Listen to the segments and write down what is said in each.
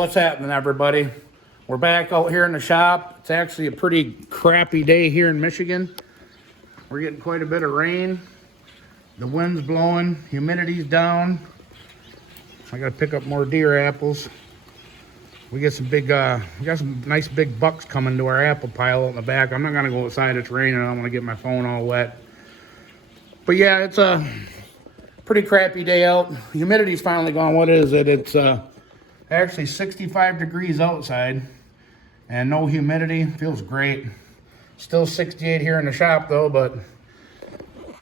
What's happening, everybody? We're back out here in the shop. It's actually a pretty crappy day here in Michigan. We're getting quite a bit of rain. The wind's blowing, humidity's down. I gotta pick up more deer apples. We got some nice big bucks coming to our apple pile out in the back. I'm not gonna go outside, it's raining. I don't wanna get my phone all wet. But yeah, it's a pretty crappy day out. Humidity's finally gone. What is it? It's actually 65 degrees outside and no humidity. Feels great. Still 68 here in the shop though, but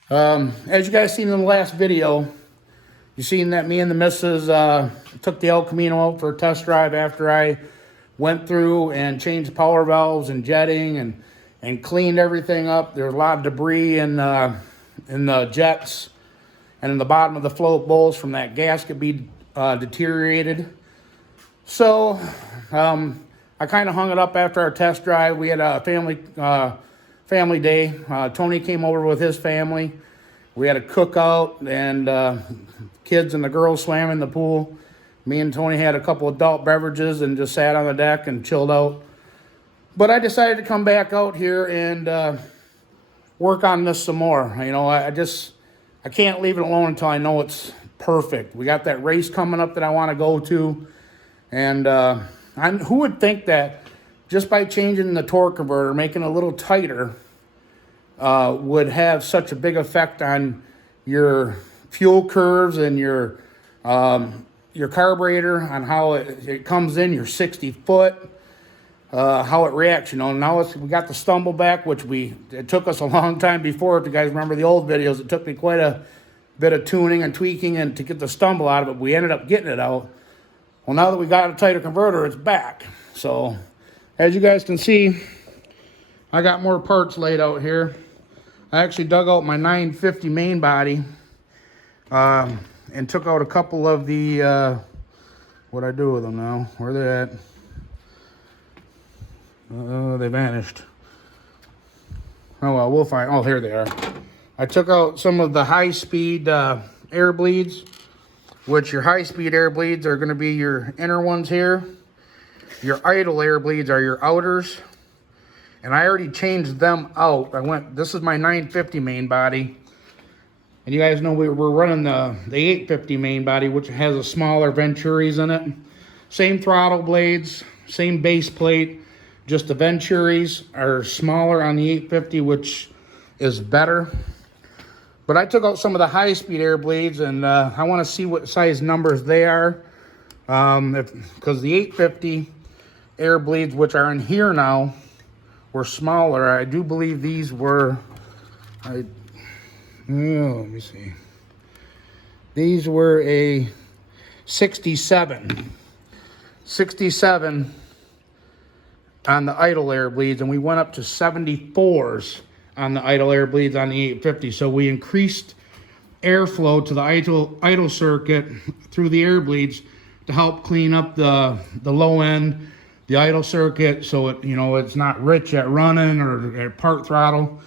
as you guys seen in the last video, you seen that me and the missus took the El Camino out for a test drive after I went through and changed power valves and jetting and cleaned everything up. There's a lot of debris in the jets and in the bottom of the float bowls from that gasket being deteriorated. So I kind of hung it up after our test drive. We had a family day. Tony came over with his family. We had a cookout, and kids and the girls swam in the pool. Me and Tony had a couple adult beverages and just sat on the deck and chilled out. But I decided to come back out here and work on this some more. You know, I can't leave it alone until I know it's perfect. We got that race coming up that I want to go to. And who would think that just by changing the torque converter, making it a little tighter, would have such a big effect on your fuel curves and your carburetor, on how it comes in, your 60 foot, how it reacts. You know, now we got the stumble back, which it took us a long time before. If you guys remember the old videos, it took me quite a bit of tuning and tweaking and to get the stumble out of it. We ended up getting it out. Well, now that we got a tighter converter, it's back. So, as you guys can see, I got more parts laid out here. I actually dug out my 950 main body and took out a couple of the, what'd I do with them now? Where are they at? They vanished. Oh, well, we'll find, oh, here they are. I took out some of the high-speed air bleeds, which your high-speed air bleeds are going to be your inner ones here. Your idle air bleeds are your outers. And I already changed them out. This is my 950 main body. And you guys know we're running the 850 main body, which has a smaller Venturis in it. Same throttle blades, same base plate. Just the Venturis are smaller on the 850, which is better. But I took out some of the high-speed air bleeds, and I want to see what size numbers they are. Because the 850 air bleeds, which are in here now, were smaller. I do believe these were, let me see. These were a 67. 67 on the idle air bleeds, and we went up to 74s on the idle air bleeds on the 850. So we increased airflow to the idle circuit through the air bleeds to help clean up the low end, the idle circuit, so it's not rich at running or at part throttle.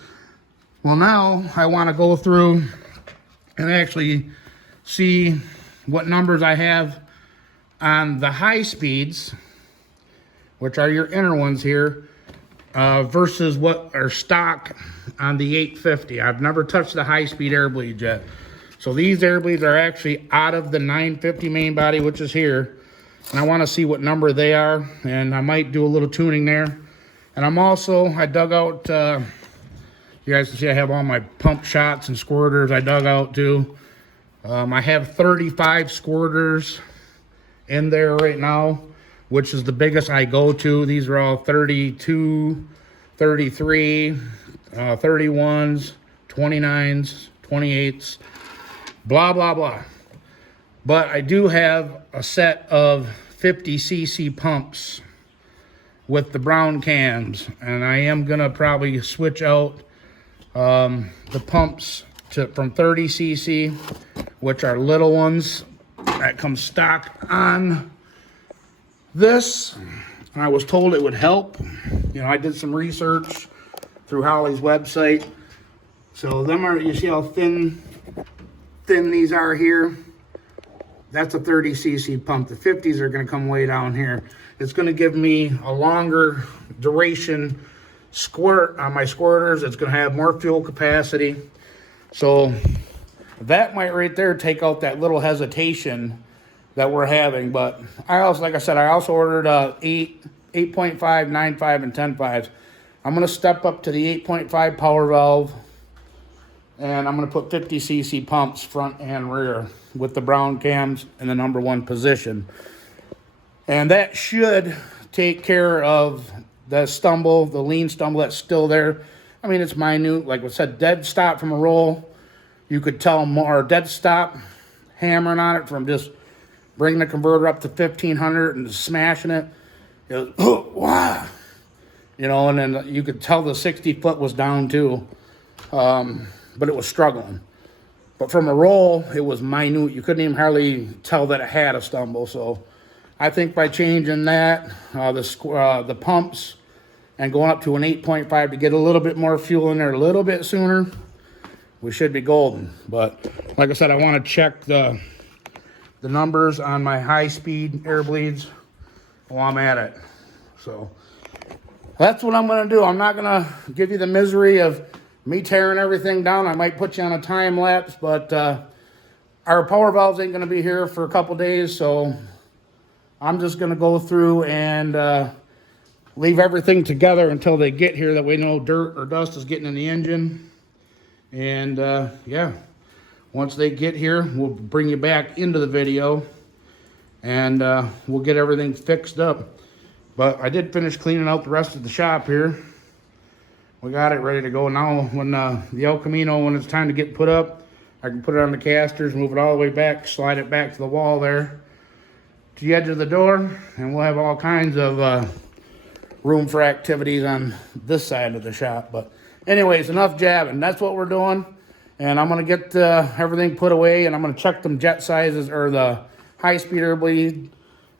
Well, now I want to go through and actually see what numbers I have on the high speeds, which are your inner ones here, versus what are stock on the 850. I've never touched the high-speed air bleeds yet. So these air bleeds are actually out of the 950 main body, which is here. And I want to see what number they are, and I might do a little tuning there. And I dug out, you guys can see I have all my pump shots and squirters I dug out too. I have 35 squirters in there right now, which is the biggest I go to. These are all 32, 33, 31s, 29s, 28s, blah, blah, blah. But I do have a set of 50cc pumps with the brown cans, and I am gonna probably switch out the pumps from 30cc, which are little ones that come stock on this. I was told it would help. I did some research through Holley's website. So you see how thin these are here. That's a 30 cc pump. The 50s are going to come way down here. It's going to give me a longer duration squirt on my squirters. It's going to have more fuel capacity. So that might right there take out that little hesitation that we're having. But I also, like I said, I also ordered 8.5, 9.5, and 10.5s. I'm going to step up to the 8.5 power valve, and I'm going to put 50 cc pumps front and rear with the brown cams in the number 1 position. And that should take care of the stumble, the lean stumble that's still there. I mean, it's minute. Like I said, dead stop from a roll. You could tell more dead stop hammering on it from just bringing the converter up to 1500 and smashing it. It was, oh, wow. You know, and then you could tell the 60 foot was down too. But it was struggling. But from a roll, it was minute. You couldn't even hardly tell that it had a stumble. So I think by changing that, the pumps, and going up to an 8.5 to get a little bit more fuel in there a little bit sooner, we should be golden. But like I said, I want to check the numbers on my high-speed air bleeds while I'm at it. So that's what I'm going to do. I'm not going to give you the misery of me tearing everything down. I might put you on a time lapse, but our power valves ain't going to be here for a couple days, so I'm just going to go through and leave everything together until they get here. That way no dirt or dust is getting in the engine. And yeah, once they get here, we'll bring you back into the video, and we'll get everything fixed up. But I did finish cleaning out the rest of the shop here. We got it ready to go. Now when the El Camino, when it's time to get put up, I can put it on the casters, move it all the way back, slide it back to the wall there, to the edge of the door, and we'll have all kinds of room for activities on this side of the shop. But anyways, enough jabbing. That's what we're doing. And I'm going to get everything put away, and I'm going to check them jet sizes, or the high-speed air bleed,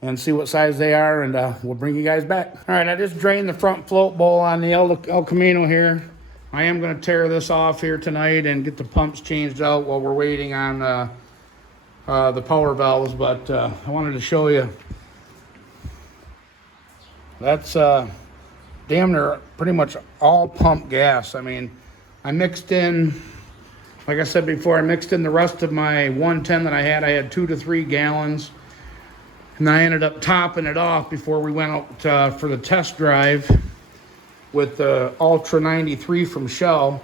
and see what size they are, and we'll bring you guys back. All right, I just drained the front float bowl on the El Camino here. I am going to tear this off here tonight and get the pumps changed out while we're waiting on the power valves. But I wanted to show you. That's damn near pretty much all pump gas. I mean, I mixed in, like I said before, I mixed in the rest of my 110 that I had. I had 2 to 3 gallons. And I ended up topping it off before we went out for the test drive with the Ultra 93 from Shell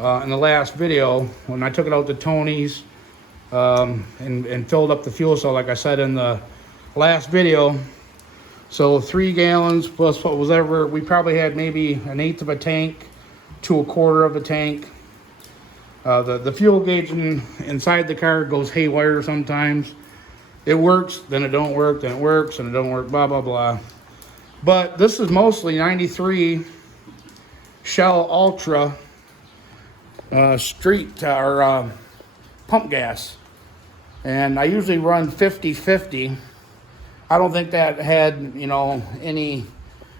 in the last video, when I took it out to Tony's and filled up the fuel cell, like I said in the last video. So 3 gallons plus what was ever, we probably had maybe 1/8 of a tank to 1/4 of a tank. The fuel gauge inside the car goes haywire sometimes. It works, then it don't work, then it works, and it don't work, blah, blah, blah. But this is mostly 93 Shell Ultra street or pump gas. And I usually run 50-50. I don't think that had, you know, any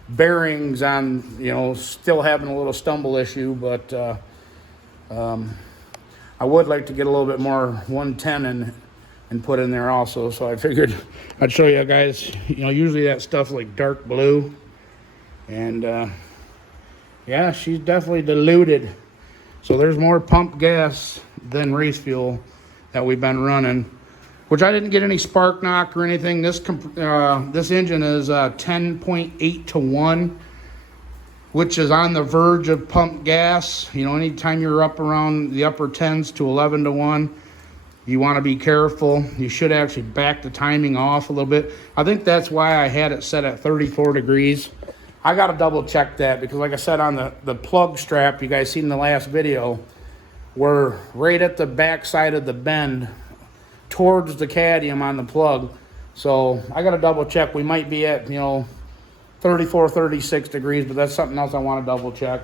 bearings on, you know, still having a little stumble issue, but I would like to get a little bit more 110 and put in there also. So I figured I'd show you guys. You know, usually that stuff's like dark blue, and yeah, she's definitely diluted. So there's more pump gas than race fuel that we've been running, which I didn't get any spark knock or anything. This engine is 10.8 to 1, which is on the verge of pump gas. You know, anytime you're up around the upper 10s to 11 to 1, you want to be careful. You should actually back the timing off a little bit. I think that's why I had it set at 34 degrees. I got to double check that, because like I said, on the plug strap, you guys seen in the last video, we're right at the back side of the bend towards the cadmium on the plug. So I got to double check. We might be at, you know, 34, 36 degrees, but that's something else I want to double check.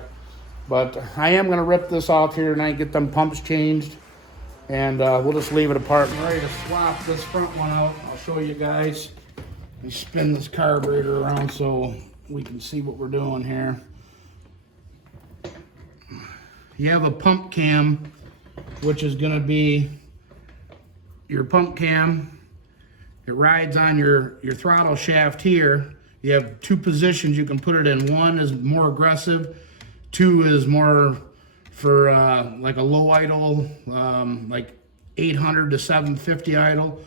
But I am going to rip this off here tonight, get them pumps changed, and we'll just leave it apart. I'm ready to swap this front one out. I'll show you guys. Let me spin this carburetor around so we can see what we're doing here. You have a pump cam, which is going to be your pump cam, It rides on your throttle shaft here. You have two positions you can put it in. One is more aggressive. Two is more for like a low idle, like 800 to 750 idle.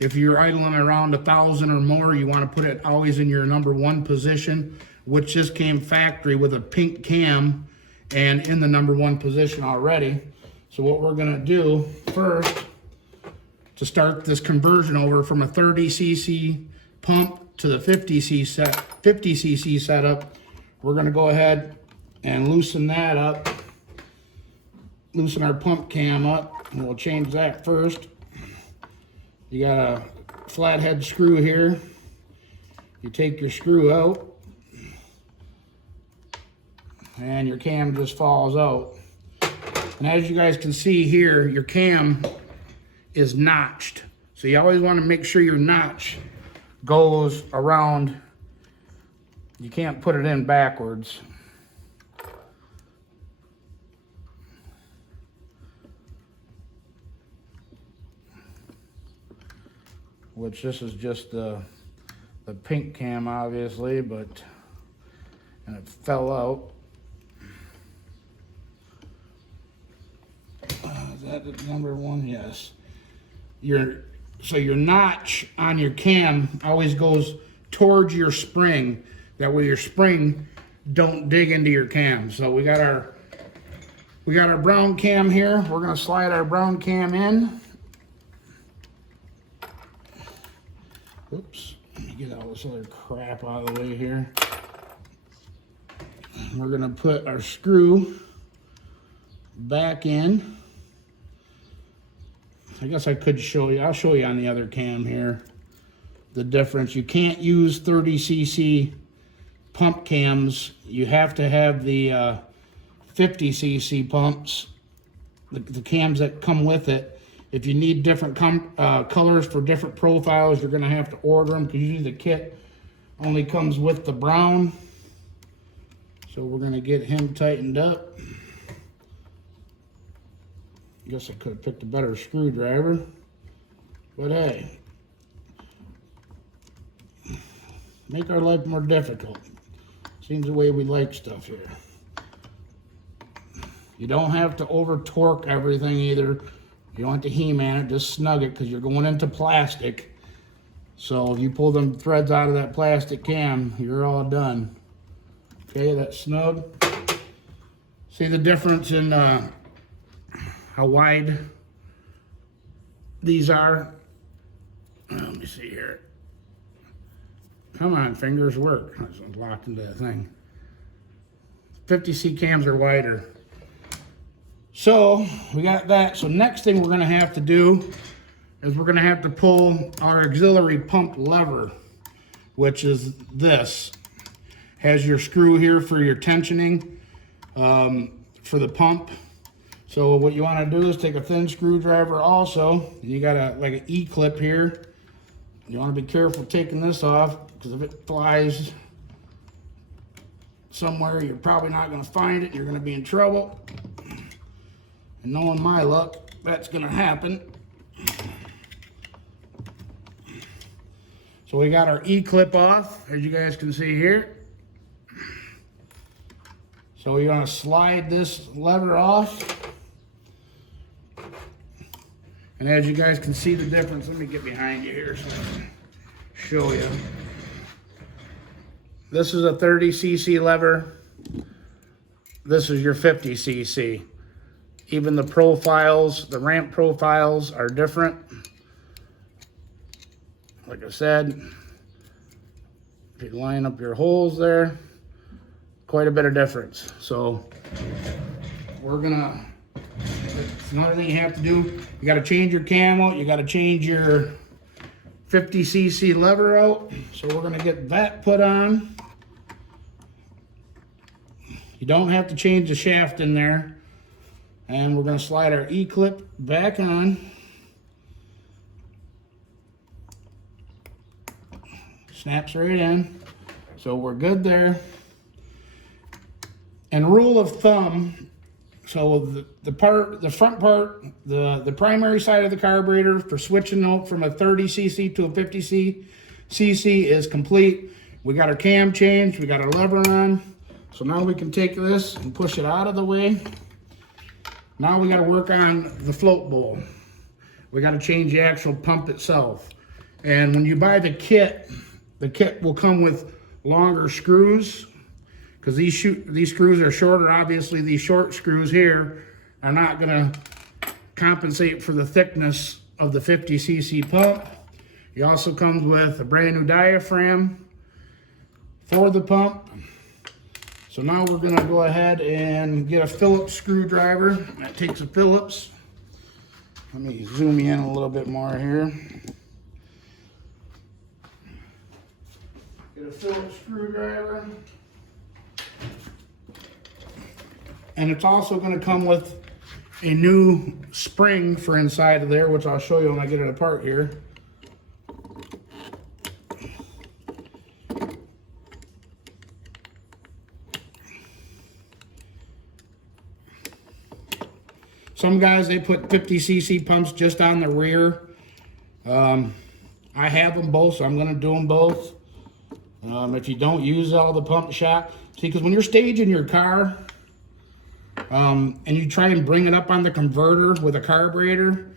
If you're idling around 1,000 or more, you want to put it always in your number one position, which just came factory with a pink cam and in the number one position already. So what we're gonna do first, to start this conversion over from a 30cc pump to the 50cc setup, we're gonna go ahead and loosen that up, loosen our pump cam up, and we'll change that first. You got a flathead screw here. You take your screw out, and your cam just falls out. And as you guys can see here, your cam is notched. So you always want to make sure your notch goes around. You can't put it in backwards. Which this is just the pink cam, obviously, and it fell out. Is that the number one? Yes. So your notch on your cam always goes towards your spring. That way your spring don't dig into your cam. So we got our brown cam here. We're gonna slide our brown cam in. Oops, let me get all this other crap out of the way here. We're gonna put our screw back in. I guess I could show you, I'll show you on the other cam here, the difference. You can't use 30cc pump cams. You have to have the 50cc pumps, the cams that come with it. If you need different colors for different profiles, you're gonna have to order them, because usually the kit only comes with the brown. So we're gonna get him tightened up. I guess I could have picked a better screwdriver, but hey, make our life more difficult. Seems the way we like stuff here. You don't have to over torque everything either. You don't have to He-Man it, just snug it, because you're going into plastic. So if you pull them threads out of that plastic cam, you're all done. Okay, that's snug. See the difference in how wide these are? Let me see here. Come on, fingers, work. I was locked into that thing. 50C cams are wider. So we got that. So next thing we're gonna have to do is we're gonna have to pull our auxiliary pump lever, which is this. Has your screw here for your tensioning for the pump. So what you want to do is take a thin screwdriver also, and you got like an E-clip here. You want to be careful taking this off, because if it flies somewhere, you're probably not going to find it. You're going to be in trouble. And knowing my luck, that's going to happen. So we got our E-clip off, as you guys can see here. So you're going to slide this lever off. And as you guys can see the difference, let me get behind you here so I can show you. This is a 30cc lever. This is your 50cc. Even the profiles, the ramp profiles are different. Like I said, if you line up your holes there, quite a bit of difference. So we're gonna, it's another thing you have to do. You got to change your cam out. You got to change your 50cc lever out. So we're going to get that put on. You don't have to change the shaft in there. And we're going to slide our E-clip back on. Snaps right in. So we're good there. And rule of thumb So the front part, the primary side of the carburetor for switching out from a 30cc to a 50cc is complete. We got our cam changed, we got our lever on. So now we can take this and push it out of the way. Now we got to work on the float bowl. We got to change the actual pump itself. And when you buy the kit will come with longer screws, because these screws are shorter. Obviously, these short screws here are not going to compensate for the thickness of the 50cc pump. It also comes with a brand new diaphragm for the pump. So now we're going to go ahead and get a Phillips screwdriver. That takes a Phillips. Let me zoom in a little bit more here. Get a Phillips screwdriver. And it's also going to come with a new spring for inside of there, which I'll show you when I get it apart here. Some guys, they put 50cc pumps just on the rear. I have them both, so I'm going to do them both. If you don't use all the pump shot, see, because when you're staging your car, and you try and bring it up on the converter with a carburetor,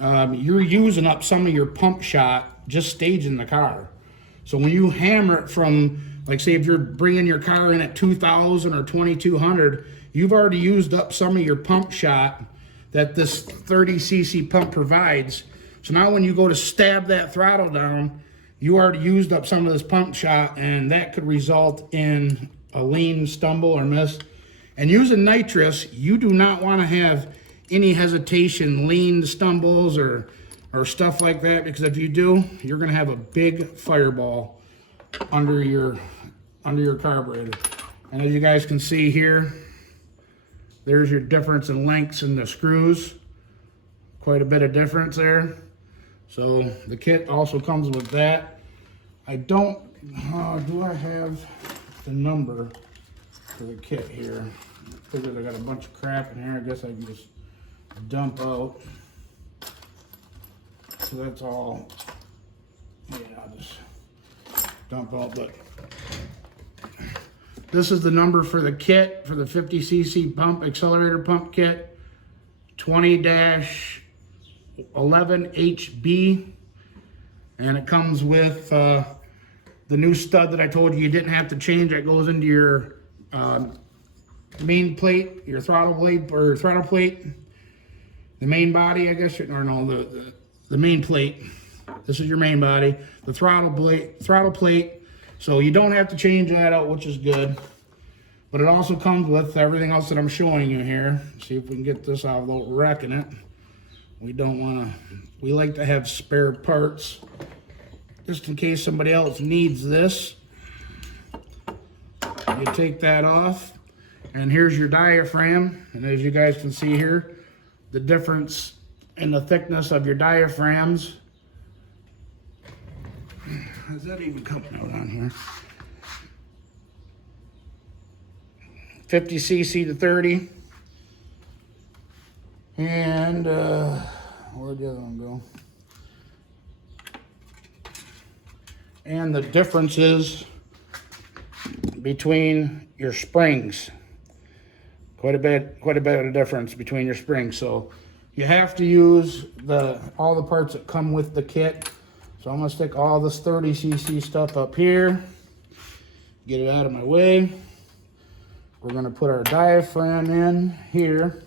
you're using up some of your pump shot just staging the car. So when you hammer it from, like say if you're bringing your car in at 2,000 or 2,200, you've already used up some of your pump shot that this 30cc pump provides. So now when you go to stab that throttle down, you already used up some of this pump shot, and that could result in a lean, stumble, or miss. And using nitrous, you do not want to have any hesitation, lean, stumbles, or stuff like that, because if you do, you're going to have a big fireball under your carburetor. And as you guys can see here, there's your difference in lengths in the screws. Quite a bit of difference there. So the kit also comes with that. I don't, do I have the number for the kit here? I figured I got a bunch of crap in here. I guess I can just dump out. So that's all, yeah, I'll just dump out. But this is the number for the kit, for the 50cc pump, accelerator pump kit, 20-11HB. And it comes with the new stud that I told you didn't have to change. That goes into your main plate, your throttle blade, or throttle plate. The main body, I guess, or no, the main plate. This is your main body. The throttle plate. So you don't have to change that out, which is good. But it also comes with everything else that I'm showing you here. See if we can get this out without wrecking it. We don't want to, we like to have spare parts just in case somebody else needs this. You take that off, and here's your diaphragm. And as you guys can see here, the difference in the thickness of your diaphragms. Is that even coming out on here? 50cc to 30. And where'd the other one go? And the differences between your springs. Quite a bit of difference between your springs. So you have to use all the parts that come with the kit. So I'm gonna stick all this 30cc stuff up here. Get it out of my way. We're gonna put our diaphragm in here.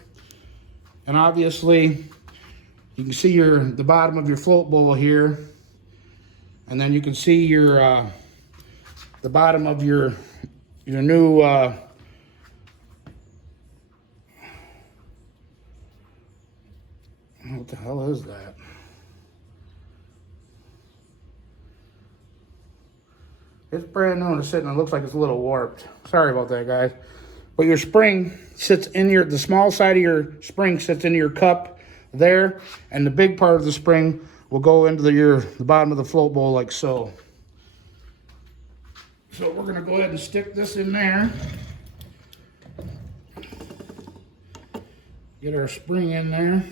And obviously, you can see the bottom of your float bowl here. And then you can see the bottom of your new what the hell is that? It's brand new and it's sitting, it looks like it's a little warped. Sorry about that, guys. But your spring sits in the small side of your spring sits in your cup there, and the big part of the spring will go into the bottom of the float bowl like so. So we're gonna go ahead and stick this in there. Get our spring in there.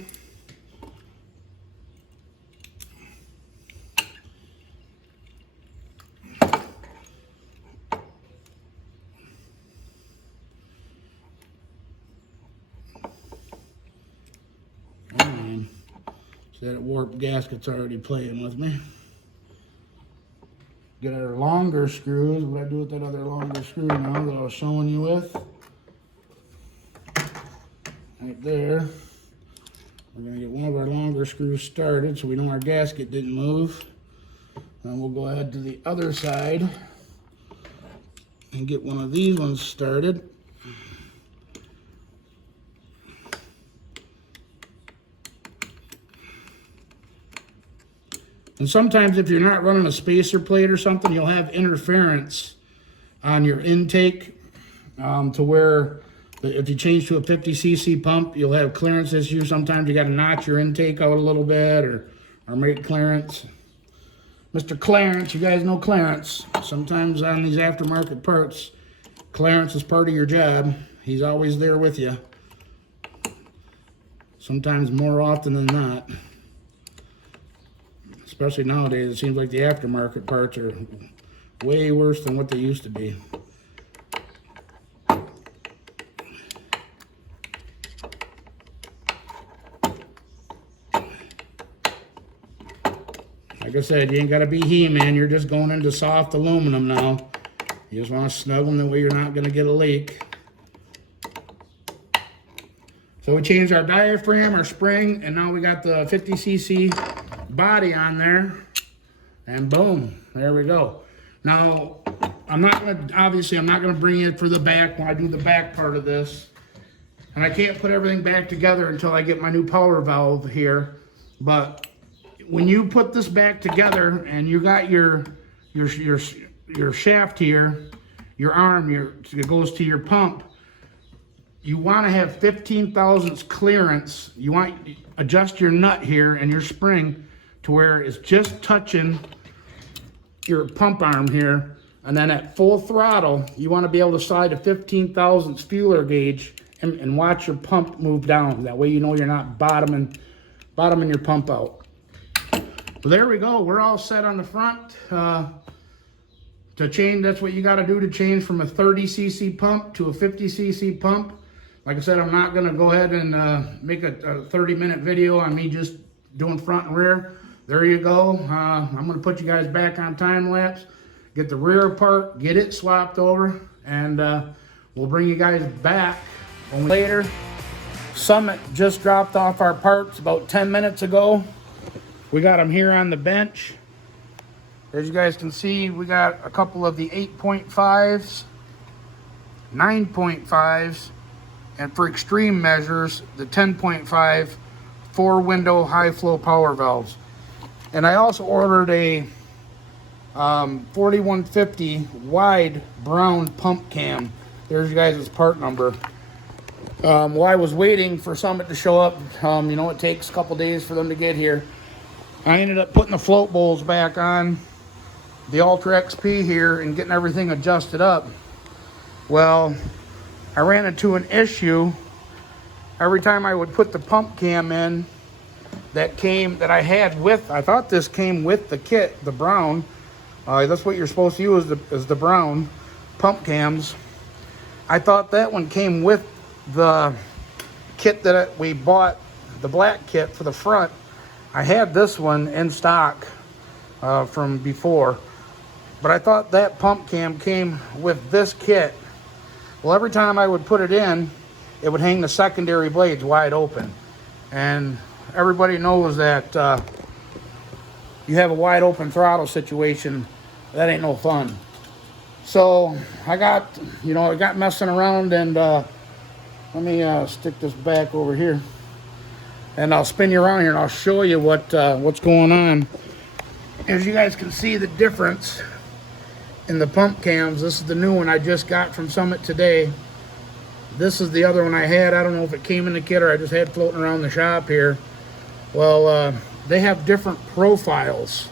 And so that warped gasket's already playing with me. Get our longer screws. What I do with that other longer screw now that I was showing you with. Right there. We're going to get one of our longer screws started so we know our gasket didn't move. Then we'll go ahead to the other side and get one of these ones started. And sometimes if you're not running a spacer plate or something, you'll have interference on your intake to where if you change to a 50cc pump, you'll have clearance issues. Sometimes you got to notch your intake out a little bit or make clearance. Mr. Clarence, you guys know Clarence. Sometimes on these aftermarket parts, Clarence is part of your job. He's always there with you. Sometimes more often than not. Especially nowadays, it seems like the aftermarket parts are way worse than what they used to be. Like I said, you ain't got to be He-Man. You're just going into soft aluminum now. You just want to snug them the way you're not going to get a leak. So we changed our diaphragm, our spring, and now we got the 50cc body on there. And boom, there we go. Now, obviously I'm not going to bring it for the back when I do the back part of this. And I can't put everything back together until I get my new power valve here. But when you put this back together and you got your shaft here, your arm, it goes to your pump, you want to have 15 thousandths clearance. You want to adjust your nut here and your spring to where it's just touching your pump arm here. And then at full throttle, you want to be able to slide a 15 thousandths feeler gauge and watch your pump move down. That way you know you're not bottoming your pump out. Well, there we go. We're all set on the front. To change, that's what you got to do to change from a 30cc pump to a 50cc pump. Like I said, I'm not going to go ahead and make a 30-minute video on me just doing front and rear. There you go. I'm going to put you guys back on time lapse, get the rear apart, get it swapped over, and we'll bring you guys back later. Summit just dropped off our parts about 10 minutes ago. We got them here on the bench. As you guys can see, we got a couple of the 8.5s, 9.5s, and for extreme measures, the 10.5 4-window high-flow power valves. And I also ordered a 4150 wide brown pump cam. There's you guys' part number. While I was waiting for Summit to show up, you know, it takes a couple days for them to get here. I ended up putting the float bowls back on the Ultra XP here and getting everything adjusted up. Well, I ran into an issue. Every time I would put the pump cam in that I had with, I thought this came with the kit, the brown. That's what you're supposed to use is the brown pump cams. I thought that one came with the kit that we bought, the black kit for the front. I had this one in stock from before, but I thought that pump cam came with this kit. Well, every time I would put it in, it would hang the secondary blades wide open. And everybody knows that you have a wide open throttle situation, that ain't no fun. So I got messing around, and let me stick this back over here. And I'll spin you around here and I'll show you what's going on. As you guys can see the difference in the pump cams. This is the new one I just got from Summit today. This is the other one I had. I don't know if it came in the kit or I just had floating around the shop here. Well, they have different profiles.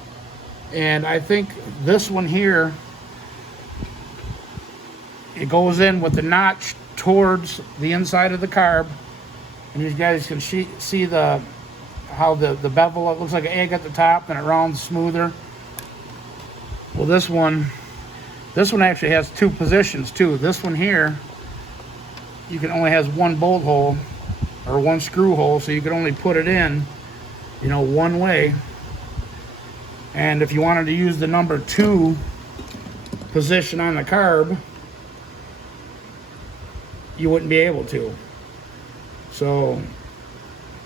And I think this one here, it goes in with the notch towards the inside of the carb. And you guys can see how the bevel, it looks like an egg at the top and it rounds smoother. Well, this one actually has two positions too. This one here, you can only has one bolt hole or one screw hole, so you can only put it in, you know, one way. And if you wanted to use the number 2 position on the carb, you wouldn't be able to. So,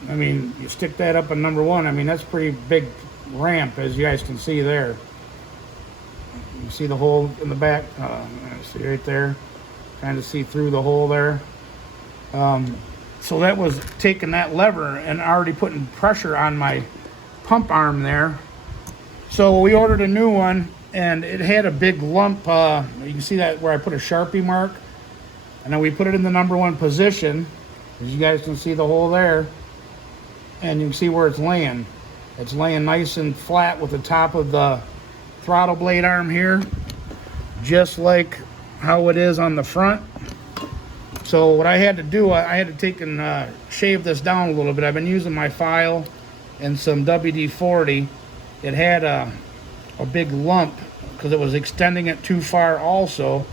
I mean, you stick that up in number 1. I mean, that's a pretty big ramp, as you guys can see there. You see the hole in the back? See right there? Kind of see through the hole there. So that was taking that lever and already putting pressure on my pump arm there. So we ordered a new one, and it had a big lump. You can see that where I put a Sharpie mark. And then we put it in the number 1 position. As you guys can see the hole there. And you can see where it's laying. It's laying nice and flat with the top of the throttle blade arm here, just like how it is on the front. So what I had to do, I had to take and shave this down a little bit. I've been using my file and some WD-40. It had a big lump because it was extending it too far also.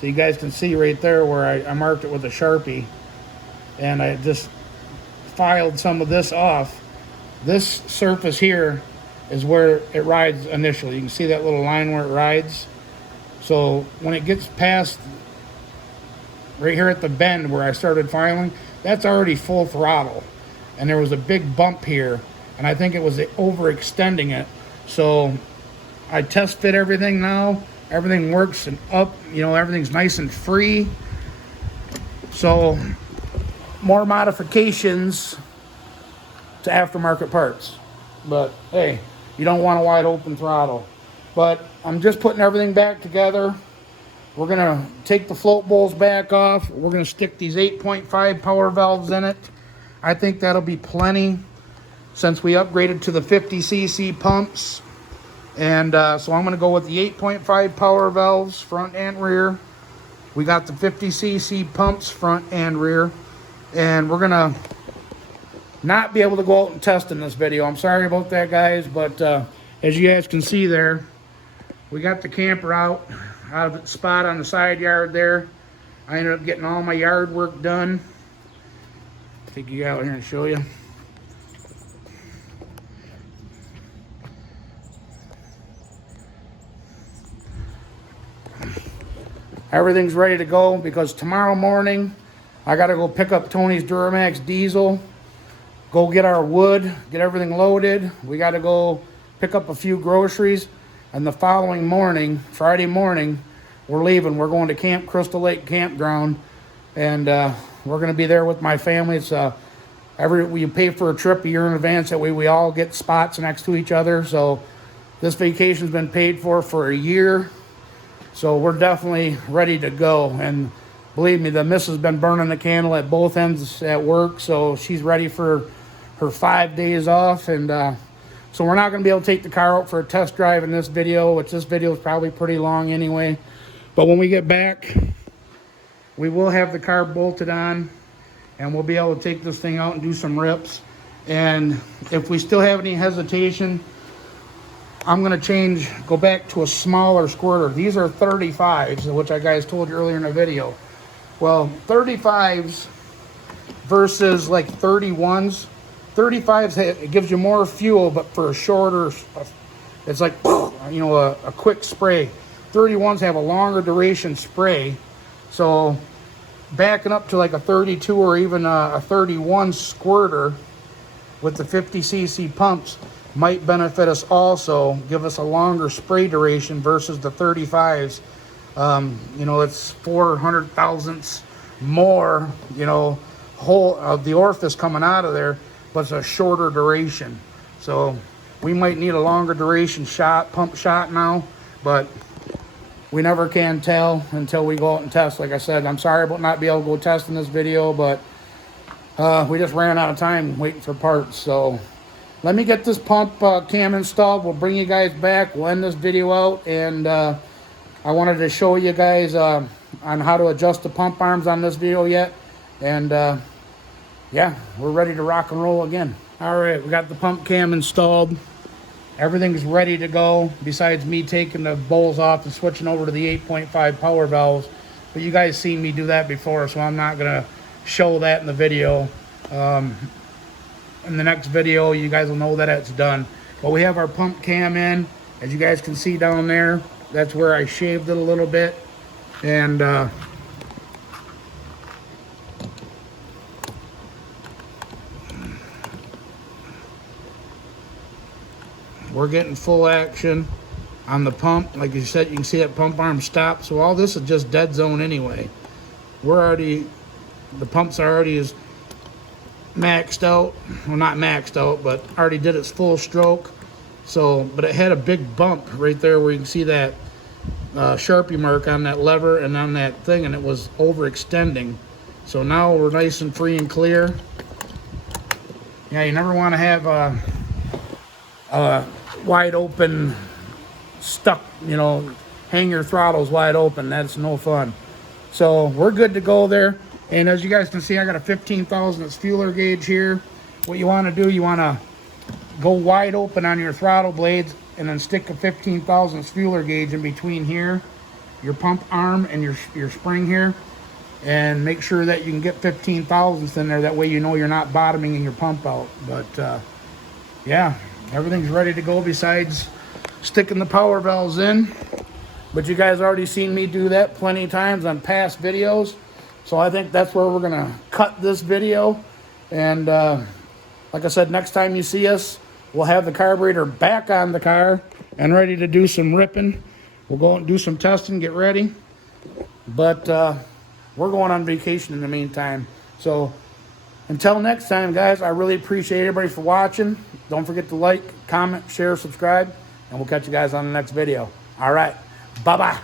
So you guys can see right there where I marked it with a Sharpie. And I just filed some of this off. This surface here is where it rides initially. You can see that little line where it rides. So when it gets past right here at the bend where I started filing, that's already full throttle. And there was a big bump here, and I think it was overextending it. So I test fit everything now. Everything works and up, you know, everything's nice and free. So more modifications to aftermarket parts. But hey, you don't want a wide open throttle. But I'm just putting everything back together. We're gonna take the float bowls back off. We're gonna stick these 8.5 power valves in it. I think that'll be plenty since we upgraded to the 50cc pumps. And so I'm gonna go with the 8.5 power valves, front and rear. We got the 50cc pumps, front and rear. And we're gonna not be able to go out and test in this video. I'm sorry about that, guys, but as you guys can see there, we got the camper out of the spot on the side yard there. I ended up getting all my yard work done. Take you out here and show you. Everything's ready to go because tomorrow morning I got to go pick up Tony's Duramax diesel, go get our wood, get everything loaded. We got to go pick up a few groceries, and the following morning, Friday morning, we're leaving. We're going to Camp Crystal Lake Campground, and we're going to be there with my family. It's we pay for a trip a year in advance. That way we all get spots next to each other. So this vacation's been paid for a year. So we're definitely ready to go. And believe me, the missus has been burning the candle at both ends at work. So she's ready for her 5 days off. And so we're not going to be able to take the car out for a test drive in this video, which this video is probably pretty long anyway. But when we get back, we will have the car bolted on, and we'll be able to take this thing out and do some rips. And if we still have any hesitation, I'm going to go back to a smaller squirter. These are 35s, which I guys told you earlier in the video. Well, 35s versus like 31s. 35s, it gives you more fuel, but for a shorter, it's like, you know, a quick spray. 31s have a longer duration spray. So backing up to like a 32 or even a 31 squirter with the 50cc pumps might benefit us also, give us a longer spray duration versus the 35s. You know, it's 400 thousandths more, you know, the orifice coming out of there, but it's a shorter duration. So we might need a longer duration pump shot now, but we never can tell until we go out and test. Like I said, I'm sorry about not being able to go test in this video, but we just ran out of time waiting for parts. So let me get this pump cam installed. We'll bring you guys back. We'll end this video out, and I wanted to show you guys on how to adjust the pump arms on this video yet. And yeah, we're ready to rock and roll again. All right, we got the pump cam installed. Everything's ready to go, besides me taking the bowls off and switching over to the 8.5 power valves. But you guys seen me do that before, so I'm not gonna show that in the video. In the next video, you guys will know that it's done. But we have our pump cam in. As you guys can see down there, that's where I shaved it a little bit. And we're getting full action on the pump. Like you said, you can see that pump arm stop. So all this is just dead zone anyway. The pumps already is maxed out. Well, not maxed out, but already did its full stroke. So, but it had a big bump right there where you can see that Sharpie mark on that lever and on that thing, and it was overextending. So now we're nice and free and clear. Yeah, you never want to have a wide open, stuck, you know, hang your throttles wide open. That's no fun. So we're good to go there. And as you guys can see, I got a 15 thousandths fueler gauge here. What you want to do, you want to go wide open on your throttle blades and then stick a 15 thousandths fueler gauge in between here, your pump arm and your spring here, and make sure that you can get 15 thousandths in there. That way you know you're not bottoming in your pump out. But yeah, everything's ready to go besides sticking the power valves in. But you guys already seen me do that plenty of times on past videos. So I think that's where we're gonna cut this video. And like I said, next time you see us, we'll have the carburetor back on the car and ready to do some ripping. We'll go and do some testing, get ready. But we're going on vacation in the meantime. So until next time, guys, I really appreciate everybody for watching. Don't forget to like, comment, share, subscribe, and we'll catch you guys on the next video. All right, bye-bye.